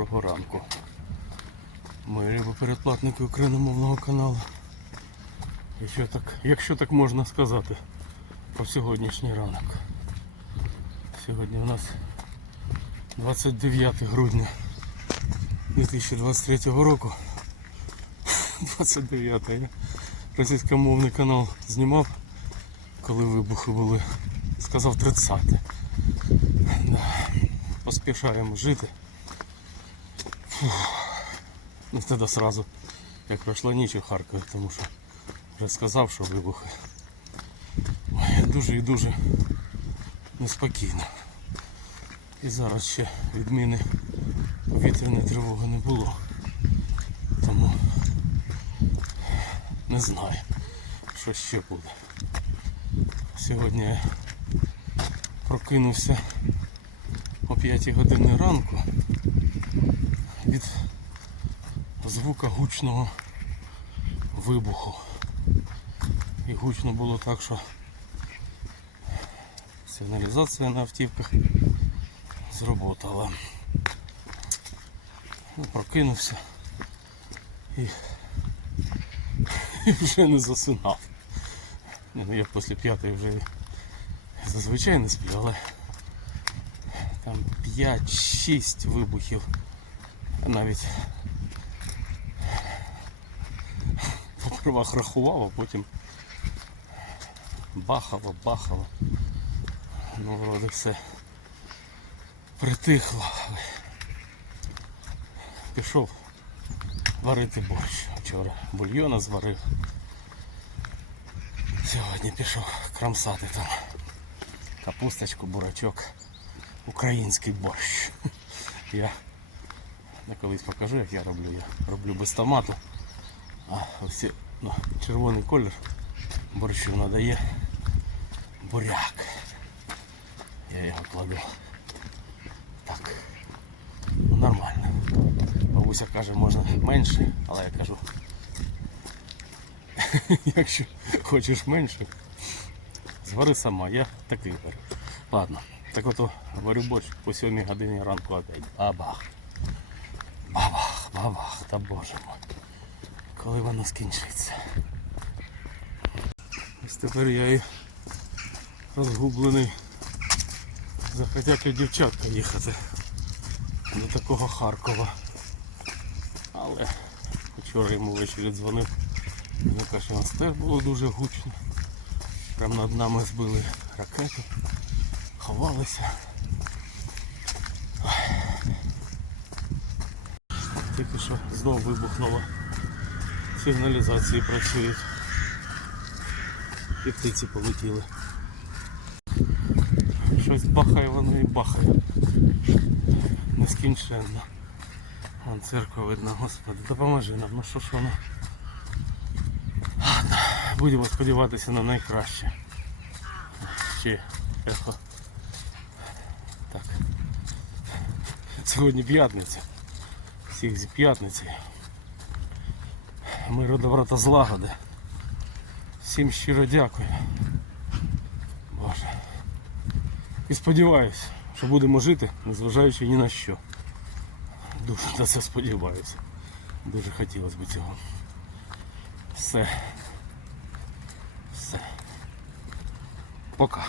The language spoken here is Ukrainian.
Доброго ранку. Мої любі передплатники україномовного каналу. Якщо так, якщо так можна сказати, про сьогоднішній ранок. Сьогодні у нас 29 грудня 2023 року. 29 я російськомовний канал знімав, коли вибухи були. Сказав 30. Да. Поспішаємо жити. Ну тоді сразу, як пройшла ніч у Харкові, тому що вже сказав, що вибухи. Ой, дуже і дуже неспокійно. І зараз ще відміни повітряної тривоги не було. Тому не знаю, що ще буде. Сьогодні я прокинувся о 5 годині ранку від звука гучного вибуху. І гучно було так, що сигналізація на автівках зроботала. Ну, прокинувся і, і вже не засинав. Ні, Ну, я після п'ятої вже зазвичай не сплю, але там 5-6 вибухів. Навіть попервах рахував, а потім бахало, бахало. Ну, вроде все притихло. Пішов варити борщ. Вчора бульйона зварив. Сьогодні пішов крамсати там капусточку, бурачок, український борщ. Я я колись покажу, як я роблю. Я роблю без томату. А ось ну, червоний колір борщу надає буряк. Я його кладу. Так. Ну, нормально. Бабуся каже, можна менше, але я кажу. Якщо хочеш менше, звари сама, я такий беру. Ладно, так ото варю борщ по 7 годині ранку опять. Бабах. Бабах, бабах, та боже мой. Коли воно скінчиться. Ось тепер я і розгублений. Захотять дівчатка їхати до такого Харкова. Але вчора йому ввечері дзвонив. Він каже, що у нас теж було дуже гучно. Прямо над нами збили ракету, ховалися. Тільки що знову вибухнуло. Сигналізації працюють. І птиці полетіли. Щось бахає воно і бахає. Нескінченно. Вон церква видно, господи, допоможи нам, ну що ж воно. Будемо сподіватися на найкраще. Ще ехо. Так. Сьогодні п'ятниця. Всіх з п'ятниці. Миру добра та злагоди. Всім щиро дякую. Боже. І сподіваюся, що будемо жити, незважаючи ні на що. Дуже на це сподіваюся. Дуже хотілося б цього. Все. Все. Пока.